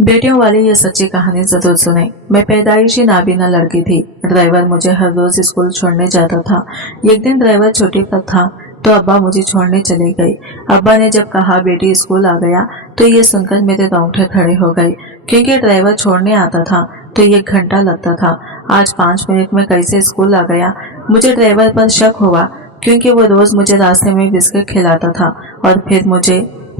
बेटियों वाली ये सच्ची कहानी जरूर सुने। मैं पैदाइशी नाबीना लड़की थी। ड्राइवर मुझे हर रोज स्कूल छोड़ने जाता था। एक दिन ड्राइवर छुट्टी पर था तो अब्बा मुझे छोड़ने चले गए। अब्बा ने जब कहा बेटी स्कूल आ गया तो ये सुनकर मेरे रोंगटे खड़े हो गए, क्योंकि ड्राइवर छोड़ने आता था तो 1 घंटा लगता था। आज 5 मिनट में कैसे स्कूल आ गया? मुझे ड्राइवर पर शक हुआ, क्योंकि वो रोज मुझे रास्ते में बिस्किट खिलाता था। और फिर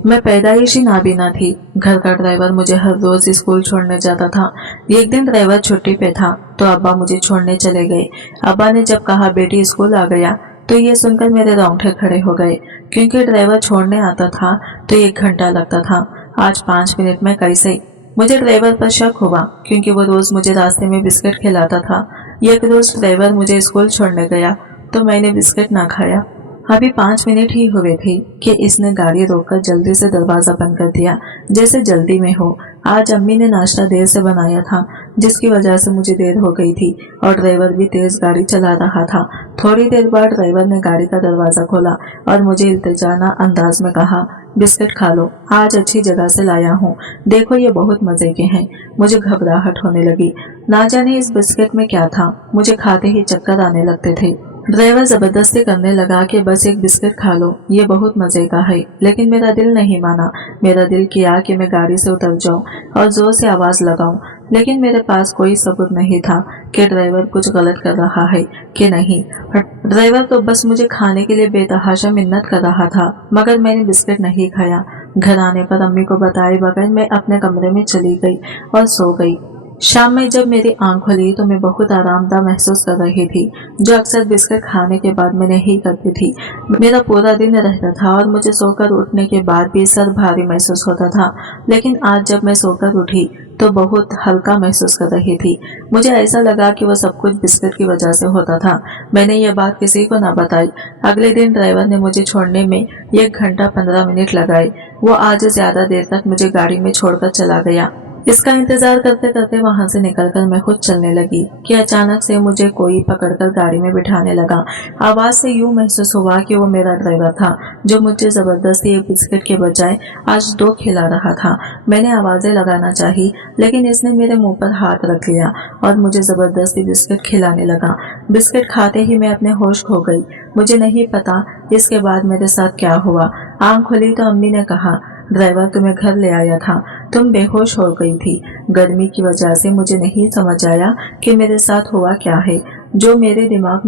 मैं पैदाइशी नाबीना थी। घर का ड्राइवर मुझे हर रोज स्कूल छोड़ने जाता था। एक दिन ड्राइवर छुट्टी पे था तो अब्बा मुझे छोड़ने चले गए। अब्बा ने जब कहा बेटी स्कूल आ गया तो ये सुनकर मेरे रोंगटे खड़े हो गए, क्योंकि ड्राइवर छोड़ने आता था तो 1 घंटा लगता था। आज 5 मिनट में कैसे? मुझे ड्राइवर पर शक हुआ, क्योंकि वो रोज मुझे रास्ते में बिस्किट खिलाता था। एक रोज ड्राइवर मुझे स्कूल छोड़ने गया तो मैंने बिस्किट ना खाया। अभी 5 मिनट ही हुए थे कि इसने गाड़ी रोककर जल्दी से दरवाजा बंद कर दिया, जैसे जल्दी में हो। आज अम्मी ने नाश्ता देर से बनाया था, जिसकी वजह से मुझे देर हो गई थी, और ड्राइवर भी तेज गाड़ी चला रहा था। थोड़ी देर बाद ड्राइवर ने गाड़ी का दरवाजा खोला और मुझे इल्तिजाना अंदाज में कहा, बिस्किट खा लो, आज अच्छी जगह से लाया हूँ, देखो ये बहुत मजे के हैं। मुझे घबराहट होने लगी। ना जाने इस बिस्किट में क्या था, मुझे खाते ही चक्कर आने लगते थे। ड्राइवर जबरदस्ती करने लगा कि बस एक बिस्किट खा लो, ये बहुत मजे का है। लेकिन मेरा दिल नहीं माना। मेरा दिल किया कि मैं गाड़ी से उतर जाऊं और जोर से आवाज लगाऊं, लेकिन मेरे पास कोई सबूत नहीं था कि ड्राइवर कुछ गलत कर रहा है कि नहीं। ड्राइवर तो बस मुझे खाने के लिए बेतहाशा मिन्नत कर रहा था, मगर मैंने बिस्किट नहीं खाया। घर आने पर अम्मी को बताए बगैर मैं अपने कमरे में चली गई और सो गई। शाम में जब मेरी आंख खुली तो मैं बहुत आरामदायक महसूस कर रही थी, जो अक्सर बिस्किट खाने के बाद मैं नहीं करती थी। मेरा पूरा दिन रहता था और मुझे सोकर उठने के बाद भी सर भारी महसूस होता था। लेकिन आज जब मैं सोकर उठी तो बहुत हल्का महसूस कर रही थी। मुझे ऐसा लगा कि वह सब कुछ बिस्किट की वजह से होता था। मैंने यह बात किसी को ना बताई। अगले दिन ड्राइवर ने मुझे छोड़ने में 1 घंटा 15 मिनट लगाए। वो आज ज्यादा देर तक मुझे गाड़ी में छोड़कर चला गया। इसका इंतजार करते करते वहां से निकलकर मैं खुद चलने लगी कि अचानक से मुझे कोई पकड़कर गाड़ी में बिठाने लगा। आवाज से यूं महसूस हुआ कि वो मेरा ड्राइवर था, जो मुझे जबरदस्ती एक बिस्किट के बजाय आज 2 खिला रहा था। मैंने आवाजें लगाना चाही, लेकिन इसने मेरे मुंह पर हाथ रख लिया और मुझे जबरदस्ती बिस्किट खिलाने लगा। बिस्किट खाते ही मैं अपने होश खो गई। मुझे नहीं पता इसके बाद मेरे साथ क्या हुआ। आंख खुली तो अम्मी ने कहा, ड्राइवर तुम्हें घर ले आया था, तुम बेहोश हो गई थी। गर्मी की वजह से मुझे नहीं समझ आया कि मेरे साथ हुआ क्या है। जो मेरे दिमाग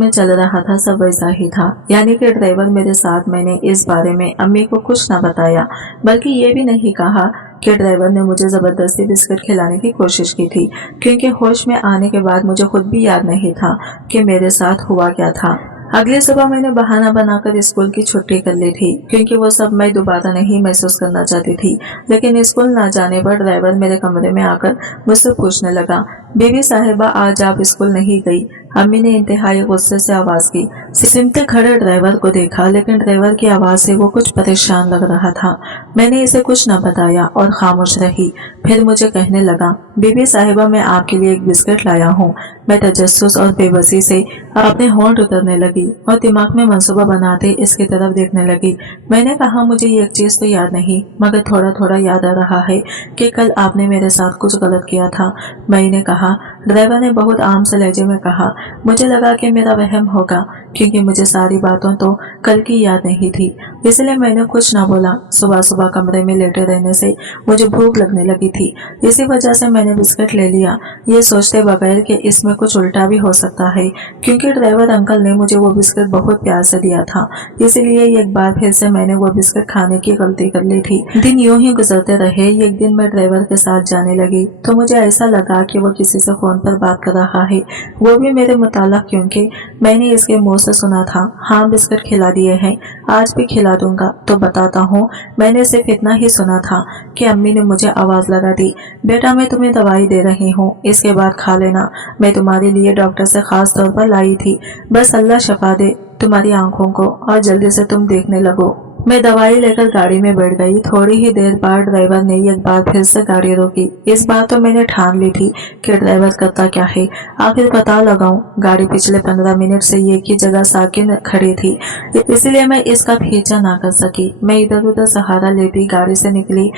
में चल रहा था सब वैसा ही था, यानी कि ड्राइवर मेरे साथ। मैंने इस बारे में अम्मी को कुछ न बताया, बल्कि ये भी नहीं कहा कि ड्राइवर ने मुझे जबरदस्ती बिस्किट खिलाने की कोशिश की थी, क्योंकि होश में आने के बाद मुझे खुद भी याद नहीं था कि मेरे साथ हुआ क्या था। अगली सुबह मैंने बहाना बनाकर स्कूल की छुट्टी कर ली थी, क्योंकि वो सब मैं दोबारा नहीं महसूस करना चाहती थी। लेकिन स्कूल ना जाने पर ड्राइवर मेरे कमरे में आकर मुझसे पूछने लगा, बीबी साहिबा आज आप स्कूल नहीं गई? अम्मी ने इंतहाई गुस्से से आवाज की। सिमटे खड़े ड्राइवर को देखा, लेकिन ड्राइवर की आवाज से वो कुछ परेशान लग रहा था। मैंने इसे कुछ न बताया और खामोश रही। फिर मुझे कहने लगा, बीबी साहिबा मैं आपके लिए एक बिस्किट लाया हूँ। मैं तजस्सुस और बेबसी से अपने होंठ उतरने लगी और दिमाग में मंसूबा बनाते इसकी तरफ देखने लगी। मैंने कहा, मुझे ये एक चीज तो याद नहीं, मगर थोड़ा थोड़ा याद आ रहा है कि कल आपने मेरे साथ कुछ गलत किया था। मैंने कहा। ड्राइवर ने बहुत आम से लहजे में कहा। मुझे लगा कि मेरा वहम होगा, क्योंकि मुझे सारी बातों तो कल की याद नहीं थी, इसलिए मैंने कुछ ना बोला। सुबह सुबह कमरे में लेटे रहने से मुझे भूख लगने लगी थी, इसी वजह से मैंने बिस्किट ले लिया, ये सोचते बगैर कि इसमें कुछ उल्टा भी हो सकता है, क्योंकि ड्राइवर अंकल ने मुझे वो बिस्किट बहुत प्यार से दिया था। इसीलिए एक बार फिर से मैंने वो बिस्किट खाने की गलती कर ली थी। दिन यूं ही गुजरते रहे। एक दिन मैं ड्राइवर के साथ जाने लगी तो मुझे ऐसा लगा कि वो किसी से फोन पर बात कर रहा है, वो भी मेरे मुताल्लिक, क्योंकि मैंने इसके मुंह से सुना था, हाँ बिस्किट खिला दिए हैं, आज भी खिला दूंगा। तो बताता हूँ, मैंने सिर्फ इतना ही सुना था कि अम्मी ने मुझे आवाज लगा दी, बेटा मैं तुम्हें दवाई दे रही हूँ, इसके बाद खा लेना, मैं तुम्हारे लिए डॉक्टर से खास तौर पर लाई थी, बस अल्लाह शफा दे तुम्हारी आंखों को और जल्दी से तुम देखने लगो। मैं दवाई लेकर गाड़ी में बैठ गई। थोड़ी ही देर बाद ड्राइवर ने एक बार फिर से गाड़ी रोकी। इस बार तो मैंने ठान ली थी कि ड्राइवर करता क्या है, आखिर पता लगाऊं। गाड़ी पिछले 15 मिनट से एक ही जगह साकिन खड़ी थी, इसलिए मैं इसका पीछा ना कर सकी। मैं इधर उधर सहारा लेती गाड़ी से निकली।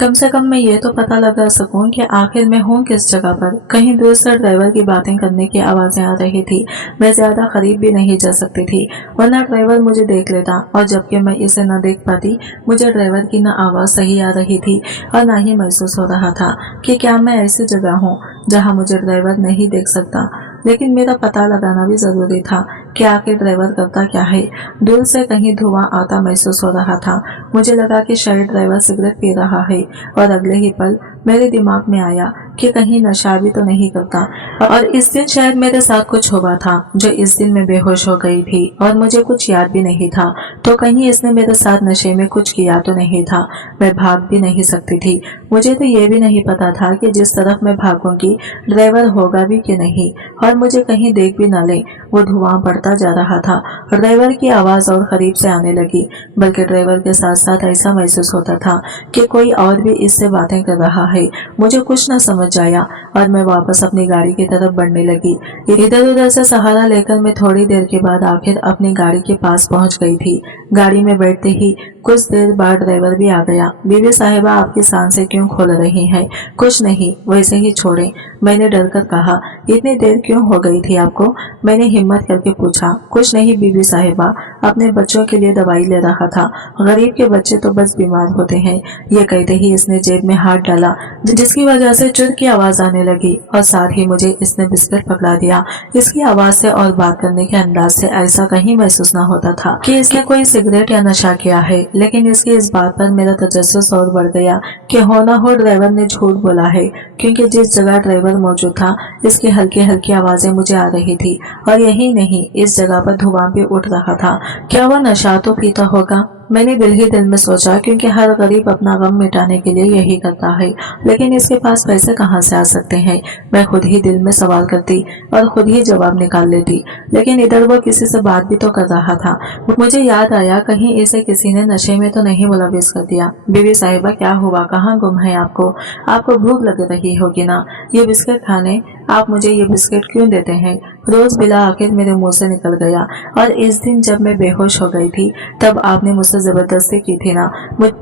कम से कम मैं ये तो पता लगा सकूं कि आखिर मैं हूँ किस जगह पर। कहीं दूर से ड्राइवर की बातें करने की आवाजें आ रही थी। मैं ज्यादा करीब भी नहीं जा सकती थी, वरना ड्राइवर मुझे देख लेता, और जबकि मैं इसे न देख पाती, मुझे ड्राइवर की न आवाज सही आ रही थी और न ही महसूस हो रहा था कि क्या मैं ऐसी जगह हूँ जहाँ मुझे ड्राइवर नहीं देख सकता। लेकिन मेरा पता लगाना भी जरूरी था कि आखिर ड्राइवर करता क्या है। दूर से कहीं धुआं आता महसूस हो रहा था। मुझे लगा कि शायद ड्राइवर सिगरेट पी रहा है, और अगले ही पल मेरे दिमाग में आया कि कहीं नशा भी तो नहीं करता। और इस दिन शायद मेरे साथ कुछ हुआ था, जो इस दिन मैं बेहोश हो गई थी और मुझे कुछ याद भी नहीं था। तो कहीं इसने मेरे साथ नशे में कुछ किया तो नहीं था। मैं भाग भी नहीं सकती थी। मुझे तो ये भी नहीं पता था कि जिस तरफ मैं भागूंगी ड्राइवर होगा भी कि नहीं, और मुझे कहीं देख भी न ले। वो धुआं बढ़ता जा रहा था। ड्राइवर की आवाज और करीब से आने लगी, बल्कि ड्राइवर के साथ साथ ऐसा महसूस होता था कि कोई और भी इससे बातें कर रहा है। मुझे कुछ न समझ आया और मैं वापस अपनी गाड़ी की तरफ बढ़ने लगी। इधर उधर से सहारा लेकर मैं थोड़ी देर के बाद आखिर अपनी गाड़ी के पास पहुंच गई थी। गाड़ी में बैठते ही कुछ देर बाद ड्राइवर भी आ गया। बीवी साहिबा, आपकी सांसें क्यों खोल रही हैं? कुछ नहीं, वैसे ही छोड़े, मैंने डरकर कहा। इतनी देर क्यों हो गई थी आपको? मैंने हिम्मत करके पूछा। कुछ नहीं बीवी साहिबा, अपने बच्चों के लिए दवाई ले रहा था। गरीब के बच्चे तो बस बीमार होते हैं। ये कहते ही इसने जेब में हाथ डाला, जिसकी वजह से चुर की आवाज आने लगी, और साथ ही मुझे इसने बिस्किट पकड़ा दिया। इसकी आवाज से और बात करने के अंदाज से ऐसा कहीं महसूस न होता था कि इसने कोई सिगरेट या नशा किया है। लेकिन इसकी इस बात पर मेरा तजस्सुस और बढ़ गया कि हो न हो ड्राइवर ने झूठ बोला है, क्योंकि जिस जगह ड्राइवर मौजूद था इसकी हल्की हल्की आवाजें मुझे आ रही थी। और यही नहीं, इस जगह पर धुआं भी उठ रहा था। क्या वह नशा तो पीता होगा? मैंने दिल ही दिल में सोचा, क्योंकि हर गरीब अपना गम मिटाने के लिए यही करता है। लेकिन इसके पास पैसे कहाँ से आ सकते हैं? मैं खुद ही दिल में सवाल करती और खुद ही जवाब निकाल लेती। लेकिन इधर वो किसी से बात भी तो कर रहा था। मुझे याद आया, कहीं इसे किसी ने नशे में तो नहीं मुलविस कर दिया। बीवी साहिबा, क्या हुआ? कहाँ गुम है आपको? आपको भूख लग रही होगी ना? ये बिस्किट खाने आप मुझे ये बिस्किट क्यों देते हैं? रोज बिला आखिर मेरे मुंह से निकल गया। और इस दिन जब मैं बेहोश हो गई थी तब आपने मुझसे जबरदस्ती की थी ना?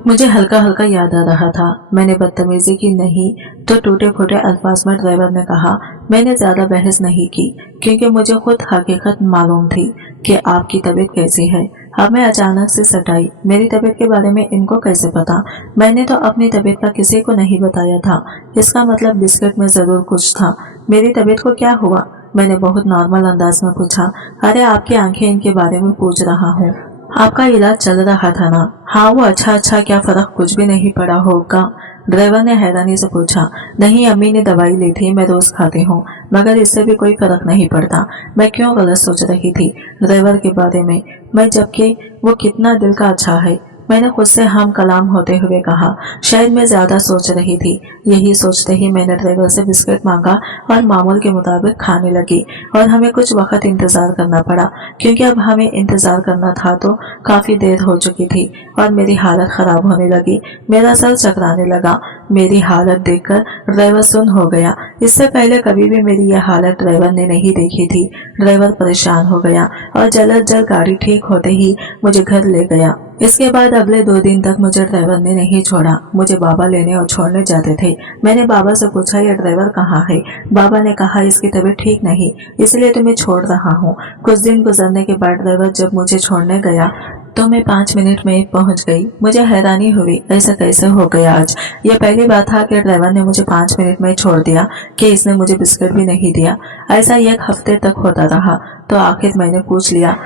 मुझे हल्का हल्का याद आ रहा था। मैंने बदतमीजी की नहीं तो टूटे फूटे अल्फाज में ड्राइवर ने कहा। मैंने ज्यादा बहस नहीं की, क्योंकि मुझे खुद हकीकत मालूम थी कि आपकी तबीयत कैसी है। अब मैं अचानक से सटाई। मेरी तबीयत के बारे में इनको कैसे पता? मैंने तो अपनी तबीयत का किसी को नहीं बताया था। इसका मतलब बिस्किट में जरूर कुछ था। मेरी तबीयत को क्या हुआ? मैंने बहुत नॉर्मल अंदाज में पूछा। अरे आपकी आंखें इनके बारे में पूछ रहा हूँ। आपका इलाज चल रहा था ना? हाँ, वो अच्छा, क्या फर्क कुछ भी नहीं पड़ा होगा? ड्राइवर ने हैरानी से पूछा। नहीं, अम्मी ने दवाई ली थी, मैं रोज खाती हूँ, मगर इससे भी कोई फर्क नहीं पड़ता। मैं क्यों गलत सोच रही थी ड्राइवर के बारे में, जबकि वो कितना दिल का अच्छा है। मैंने खुद से हम कलाम होते हुए कहा। शायद मैं ज्यादा सोच रही थी। यही सोचते ही मैंने ड्राइवर से बिस्किट मांगा और मामूल के मुताबिक खाने लगी। और हमें कुछ वक्त इंतजार करना पड़ा, क्योंकि अब हमें इंतजार करना था तो काफी देर हो चुकी थी और मेरी हालत खराब होने लगी। मेरा सर चकराने लगा। मेरी हालत देखकर ड्राइवर सुन्न हो गया। इससे पहले कभी भी मेरी यह हालत ड्राइवर ने नहीं देखी थी। ड्राइवर परेशान हो गया और जल्द गाड़ी ठीक होते ही मुझे घर ले गया। इसके बाद अगले 2 दिन तक मुझे ड्राइवर ने नहीं छोड़ा। मुझे बाबा लेने और छोड़ने जाते थे। मैंने बाबा से पूछा, यह ड्राइवर कहाँ है? बाबा ने कहा, इसकी तबीयत ठीक नहीं, इसलिए तुम्हें छोड़ रहा हूँ। कुछ दिन गुजरने के बाद ड्राइवर जब मुझे छोड़ने गया तो मैं 5 मिनट में पहुंच गई। मुझे हैरानी हुई, ऐसा कैसे हो गया आज? यह पहली बात था कि ड्राइवर ने मुझे 5 मिनट में छोड़ दिया कि इसने मुझे बिस्किट भी नहीं दिया। ऐसा 1 हफ्ते तक होता रहा। तो आखिर मैंने पूछ लिया,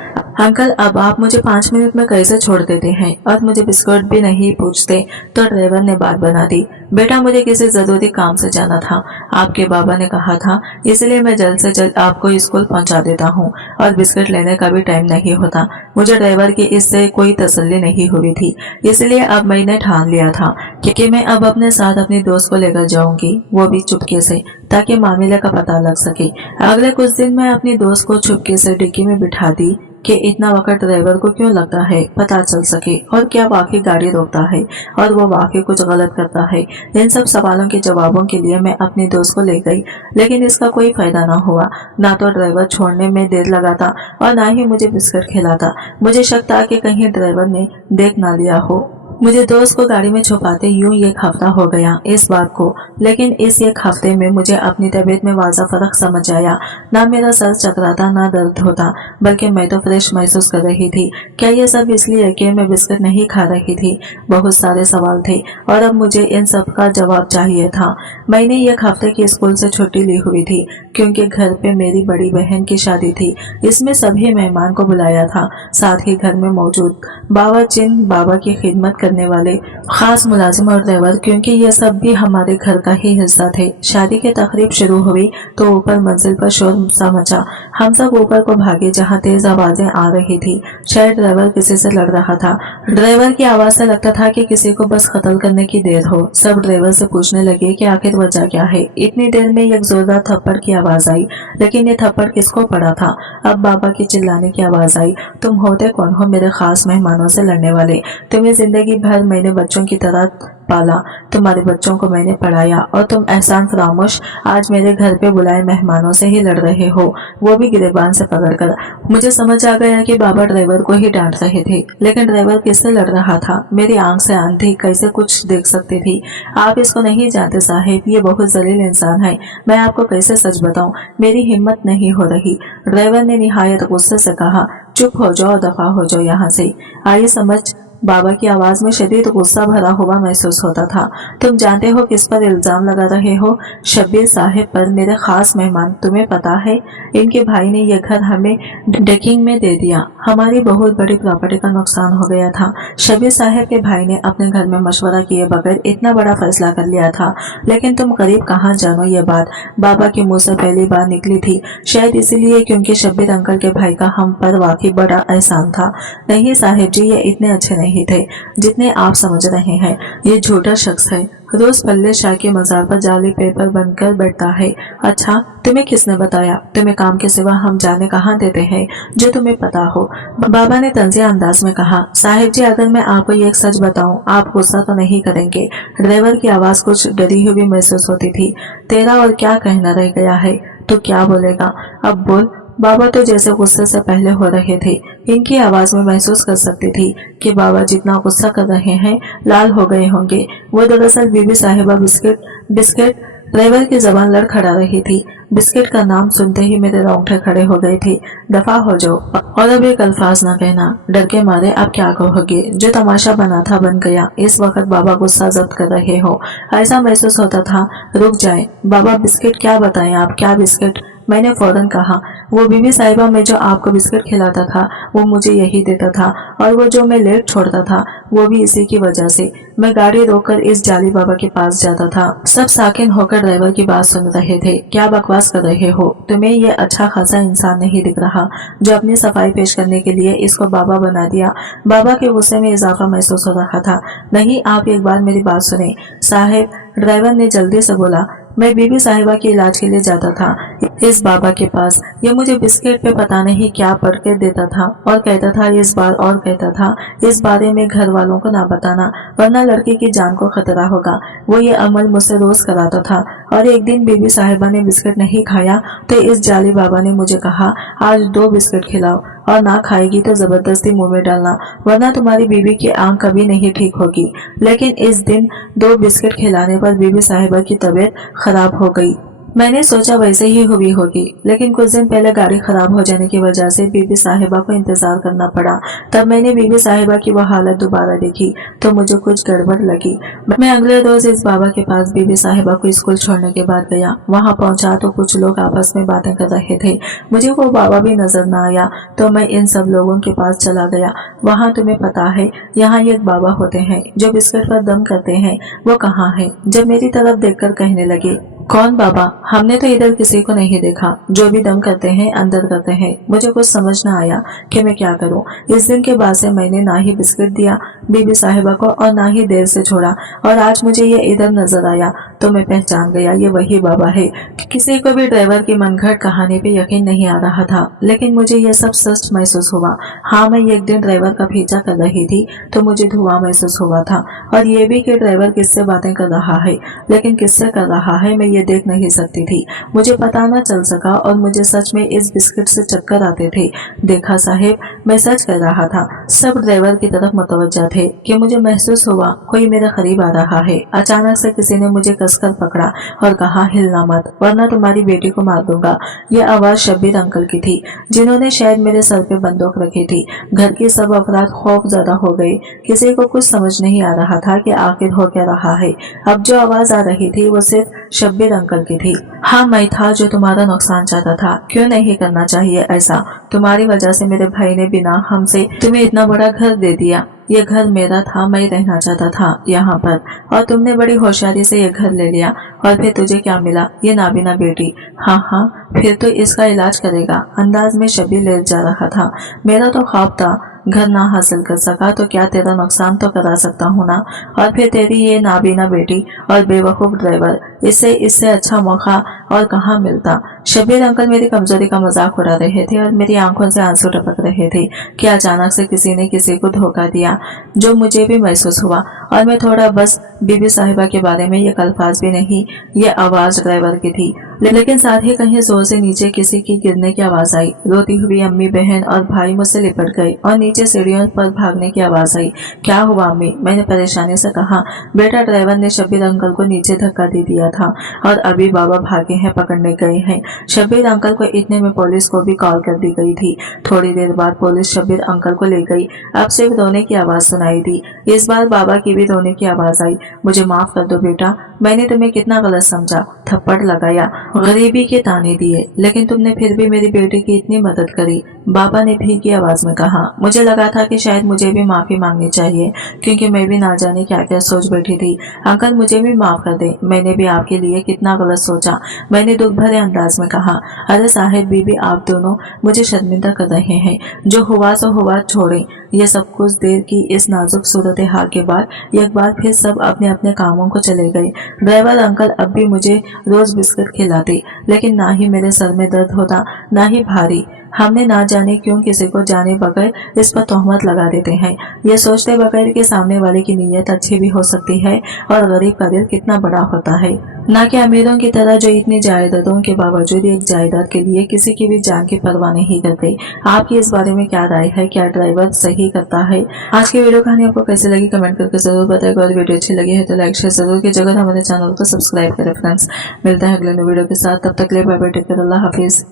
अंकल अब आप मुझे 5 मिनट में कैसे छोड़ देते हैं और मुझे बिस्कुट भी नहीं पूछते? तो ड्राइवर ने बात बना दी। बेटा, मुझे किसी जरूरी काम से जाना था, आपके बाबा ने कहा था, इसलिए मैं जल्द से जल्द आपको स्कूल पहुंचा देता हूँ और बिस्किट लेने का भी टाइम नहीं होता। मुझे ड्राइवर की इससे कोई तसल्ली नहीं हुई थी, इसलिए अब मैंने ठान लिया था कि मैं अब अपने साथ अपनी दोस्त को लेकर जाऊंगी, वो भी चुपके से, ताकि मामले का पता लग सके। अगले कुछ दिन मैं अपनी दोस्त को चुपके से डिक्की में बिठा दी कि इतना वक्त ड्राइवर को क्यों लगता है पता चल सके, और क्या वाकई गाड़ी रोकता है और वो वाकई कुछ गलत करता है। इन सब सवालों के जवाबों के लिए मैं अपने दोस्त को ले गई, लेकिन इसका कोई फायदा ना हुआ। ना तो ड्राइवर छोड़ने में देर लगाता और ना ही मुझे बिस्किट खिलाता। मुझे शक था कि कहीं ड्राइवर ने देख ना लिया हो। मुझे दोस्त को गाड़ी में छुपाते यूं एक हफ्ता हो गया इस बात को, लेकिन इस एक हफ्ते में मुझे अपनी तबीयत में वाज़ा फर्क समझ आया। ना मेरा सर चकराता ना दर्द होता, बल्कि मैं तो फ्रेश महसूस कर रही थी। क्या ये सब इसलिए कि मैं बिस्किट नहीं खा रही थी? बहुत सारे सवाल थे और अब मुझे इन सब का जवाब चाहिए था। मैंने एक हफ्ते की स्कूल से छुट्टी ली हुई थी क्योंकि घर पे मेरी बड़ी बहन की शादी थी। इसमें सभी मेहमान को बुलाया था, साथ ही घर में मौजूद बाबा जिन बाबा की खिदमत करने वाले खास मुलाजिम और ड्राइवर, क्योंकि ये सब भी हमारे घर का ही हिस्सा थे। शादी की तकरीब शुरू हुई तो ऊपर मंजिल पर शोर सा मचा। हम सब ऊपर को भागे जहाँ तेज आवाजें आ रही थी। शायद ड्राइवर किसी से लड़ रहा था। ड्राइवर की आवाज से लगता था कि किसी को बस कत्ल करने की देर हो। सब ड्राइवर से पूछने लगे कि आखिर वजह क्या है। इतनी देर में एक जोरदार थप्पड़ की आवाज आई, लेकिन ये थप्पड़ किसको पड़ा था? अब बाबा की चिल्लाने की आवाज आई, तुम होते कौन हो मेरे खास मेहमानों से लड़ने वाले? तुम्हें जिंदगी भर मैंने बच्चों की तरह पाला, तुम्हारे बच्चों को मैंने पढ़ाया और तुम एहसान फरामोश आज मेरे घर पे बुलाए मेहमानों से ही लड़ रहे हो, वो भी गिरेबान से पकड़कर। मुझे समझ आ गया कि बाबा ड्राइवर को ही डांट रहे थे, लेकिन ड्राइवर किससे लड़ रहा था? मेरी आंख से आंधी कैसे कुछ देख सकती थी। आप इसको नहीं जानते साहिब, ये बहुत जलील इंसान है। मैं आपको कैसे सच बताऊं, मेरी हिम्मत नहीं हो रही। ड्राइवर ने निहायत गुस्से से कहा, चुप हो जाओ, दफा हो जाओ यहाँ से। आई समझ? बाबा की आवाज में शदीद गुस्सा भरा हुआ महसूस होता था। तुम जानते हो किस पर इल्जाम लगा रहे हो? शब्बीर साहिब पर, मेरे खास मेहमान। तुम्हें पता है इनके भाई ने यह घर हमें डेकिंग में दे दिया। हमारी बहुत बड़ी प्रॉपर्टी का नुकसान हो गया था। शब्बीर साहिब के भाई ने अपने घर में मशवरा किए बगैर इतना बड़ा फैसला कर लिया था, लेकिन तुम करीब कहाँ जानो ये बात बाबा के मुंह से पहली बार निकली थी। शायद इसीलिए क्योंकि शब्बीर अंकल के भाई का हम पर वाकई बड़ा एहसान था। नहीं साहिब जी, ये इतने अच्छे नहीं थे जितने आप समझ रहे हैं। ये झूठा शख्स है, रोज पल्ले शाह के मजार पर जाली पेपर बनकर बैठता है। अच्छा, तुम्हें किसने बताया? तुम्हें काम के सिवा हम जाने कहाँ देते हैं जो तुम्हें पता हो? बाबा ने तंजिया अंदाज में कहा। साहिब जी, अगर मैं आपको एक सच बताऊं, आप गुस्सा तो नहीं करेंगे? ड्राइवर की आवाज कुछ डरी हुई महसूस होती थी। तेरा और क्या कहना रह गया है? तो क्या बोलेगा? अब बोल। बाबा तो जैसे गुस्से से पहले हो रहे थे। इनकी आवाज में महसूस कर सकती थी कि बाबा जितना गुस्सा कर रहे हैं लाल हो गए होंगे। वो दरअसल बीबी साहिबा बिस्किट ड्राइवर की जबान लड़खड़ा रही थी। बिस्किट का नाम सुनते ही मेरे रोंगटे खड़े हो गए थे। दफा हो जाओ और अब एक अल्फाज ना कहना। डर के मारे आप क्या कहोगे? जो तमाशा बना था बन गया। इस वक्त बाबा गुस्सा जब्त कर रहे हो, ऐसा महसूस होता था। रुक जाए बाबा, बिस्किट क्या बताएं आप? क्या बिस्किट? मैंने फौरन कहा, वो बीबी साहिबा में जो आपको बिस्किट खिलाता था वो मुझे यही देता था, और वो जो मैं लेट छोड़ता था वो भी इसी की वजह से। मैं गाड़ी रोककर इस जाली बाबा के पास जाता था। सब साकिन होकर ड्राइवर की बात सुन रहे थे। क्या बकवास कर रहे हो? तुम्हें ये अच्छा खासा इंसान नहीं दिख रहा जो अपनी सफाई पेश करने के लिए इसको बाबा बना दिया? बाबा के गुस्से में इजाफा महसूस हो रहा था। नहीं, आप एक बार मेरी बात सुने साहिब, ड्राइवर ने जल्दी से बोला। मैं बीबी साहिबा के इलाज के लिए जाता था इस बाबा के पास। ये मुझे बिस्किट पे पता नहीं क्या पढ़ के देता था और कहता था इस बार, और कहता था इस बारे में घर वालों को ना बताना वरना लड़की की जान को खतरा होगा। वो ये अमल मुझसे रोज कराता था, और एक दिन बीबी साहिबा ने बिस्किट नहीं खाया तो इस जाली बाबा ने मुझे कहा, आज 2 बिस्किट खिलाओ और ना खाएगी तो जबरदस्ती मुंह में डालना वरना तुम्हारी बीबी की आंख कभी नहीं ठीक होगी। लेकिन इस दिन 2 बिस्किट खिलाने पर बीबी साहिबा की तबीयत खराब हो गई। मैंने सोचा वैसे ही हुई होगी, लेकिन कुछ दिन पहले गाड़ी खराब हो जाने की वजह से बीबी साहिबा को इंतजार करना पड़ा। तब मैंने बीबी साहिबा की वह हालत दोबारा देखी तो मुझे कुछ गड़बड़ लगी। मैं अगले रोज इस बाबा के पास बीबी साहिबा को स्कूल छोड़ने के बाद गया। वहाँ पहुंचा तो कुछ लोग आपस में बातें कर रहे थे। मुझे वो बाबा भी नजर न आया तो मैं इन सब लोगों के पास चला गया। वहाँ तुम्हें पता है यहाँ एक बाबा होते हैं जो बिस्किट पर दम करते हैं, वो कहाँ है? जब मेरी तरफ देखकर कहने लगे, कौन बाबा? हमने तो इधर किसी को नहीं देखा। जो भी दम करते हैं अंदर करते हैं। मुझे कुछ समझ न आया कि मैं क्या करूं। इस दिन के बाद से मैंने ना ही बिस्किट दिया बीबी साहिबा को और ना ही देर से छोड़ा, और आज मुझे ये इधर नजर आया तो मैं पहचान गया ये वही बाबा है। किसी को भी ड्राइवर की मनगढ़ंत कहानी पे यकीन नहीं आ रहा था, लेकिन मुझे यह सब सच महसूस हुआ। हाँ, मैं एक दिन ड्राइवर का पीछा कर रही थी तो मुझे धुआं महसूस हुआ था, और ये भी कि ड्राइवर किससे बातें कर रहा है, लेकिन किससे कर रहा है मैं ये देख नहीं सकती थी। मुझे पता न चल सका और मुझे सच में इस बिस्किट से चक्कर आते थे। देखा साहेब, मैं सच कर रहा था। सब ड्राइवर की तरफ मुतवज्जा थे कि मुझे महसूस हुआ कोई मेरे करीब आ रहा है। अचानक से किसी ने मुझे कसकर पकड़ा और कहा, हिलना मत वरना तुम्हारी बेटी को मार दूंगा। यह आवाज शब्बीर अंकल की थी, जिन्होंने शायद मेरे सर पे बंदूक रखी थी। घर के सब अफराद खौफ ज्यादा हो गए। किसी को कुछ समझ नहीं आ रहा था कि आखिर हो क्या रहा है। अब जो आवाज आ रही थी वो सिर्फ शब्बीर अंकल की थी। हाँ, मैं था जो तुम्हारा नुकसान चाहता था। क्यों नहीं करना चाहिए ऐसा? तुम्हारी वजह से मेरे भाई ने बिना हमसे तुम्हें इतना बड़ा घर दे दिया। ये घर मेरा था, मैं रहना चाहता था यहाँ पर, और तुमने बड़ी होशियारी से ये घर ले लिया। और फिर तुझे क्या मिला? ये नाबीना बेटी। हाँ हाँ, फिर तो इसका इलाज करेगा। अंदाज में शब्बीर ले जा रहा था। मेरा तो ख्वाब था, घर ना हासिल कर सका तो क्या तेरा नुकसान तो करा सकता हूँ ना। और फिर तेरी ये नाबीना बेटी और बेवकूफ ड्राइवर, इससे अच्छा मौका और कहाँ मिलता। शब्बीर अंकल मेरी कमजोरी का मजाक उड़ा रहे थे और मेरी आंखों से आंसू टपक रहे थे कि अचानक से किसी ने किसी को धोखा दिया, जो मुझे भी महसूस हुआ। और मैं थोड़ा बस बीबी साहिबा के बारे में ये अल्फाज भी नहीं, ये आवाज ड्राइवर की थी। लेकिन साथ ही कहीं जोर से नीचे किसी की गिरने की आवाज आई। रोती हुई अम्मी, बहन और भाई मुझसे लिपट गए और नीचे सीढ़ियों पर भागने की आवाज आई। क्या हुआ अम्मी? मैंने परेशानी से कहा। बेटा, ड्राइवर ने शब्बीर अंकल को नीचे धक्का दे दिया था और अभी बाबा भागे हैं, पकड़ने गए हैं। शब्बीर अंकल को इतने में पुलिस को भी कॉल कर दी गई थी। थोड़ी देर बाद पुलिस शब्बीर अंकल को ले गई। अब सिर्फ रोने की आवाज सुनाई दी। इस बार बाबा की भी रोने की आवाज आई। मुझे माफ कर दो बेटा, मैंने तुम्हें कितना गलत समझा, थप्पड़ लगाया, गरीबी के ताने दिए, लेकिन तुमने फिर भी मेरी बेटी की इतनी मदद करी। बाबा ने भीगी आवाज में कहा। मुझे लगा था कि शायद मुझे भी माफी मांगनी चाहिए, क्योंकि मैं भी ना जाने क्या क्या सोच बैठी थी। अंकल, मुझे भी माफ कर दे, मैंने भी आपके लिए कितना गलत सोचा, मैंने दुख भरे अंदाज में कहा। अरे साहेब, बीबी, आप दोनों मुझे शर्मिंदा कर रहे हैं। जो हुआ सो हुआ, छोड़ें। ये सब कुछ देर की इस नाजुक सूरत हाल के बाद एक बार फिर सब अपने अपने कामों को चले गए। ड्राइवर अंकल अब भी मुझे रोज बिस्किट खिलाते, लेकिन ना ही मेरे सर में दर्द होता, ना ही भारी। हमने ना जाने क्यों किसी को जाने बगैर इस पर तोहमत लगा देते हैं, ये सोचते बगैर कि सामने वाले की नीयत अच्छी भी हो सकती है और गरीब का दिल कितना बड़ा होता है। ना कि अमीरों की तरह जो इतनी जायदादों के बावजूद एक जायदाद के लिए किसी की भी जान की परवाह नहीं करते। आपकी इस बारे में क्या राय है? क्या ड्राइवर सही करता है? आज की वीडियो कहानी आपको कैसी लगी कमेंट करके जरूर बताएगा, और वीडियो अच्छी लगी है तो लाइक शेयर जरूर कीजिएगा, हमारे चैनल को सब्सक्राइब करें। फ्रेंड्स, मिलता है अगले वीडियो के साथ, तब तक ले बाय बाय, टेक केयर, अल्लाह हाफिज।